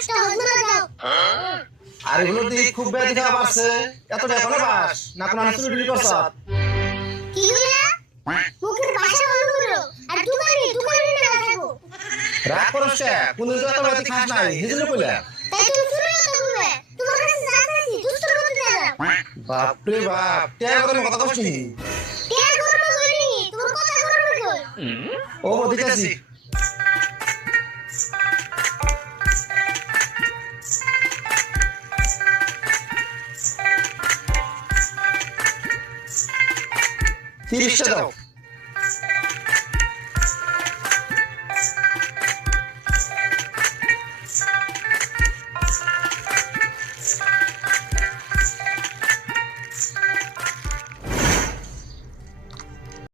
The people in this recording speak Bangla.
কষ্ট হলো যাও। আর এগুলো দিয়ে খুব বেশি খাওয়া পারছে এত টাকা কোনো বাস না কোনো আনসুল ডিল করছ কি হলো? মুখের ভাষা বন্ধ করো আর দোকানে না থাকো। রাগ করছ কে কোন দিন তো এত বেশি খাস নাই হিজুল কইলা তাই তুমি শুনে কথা বলবে। তোমার কাছে যাচ্ছি দুষ্ট করতে যাও। বাপ রে বাপ কে করে কথা কইছিস কে করব কইনি তোমার কথা করব কই। ও দিতেছি তিরিশটা দাও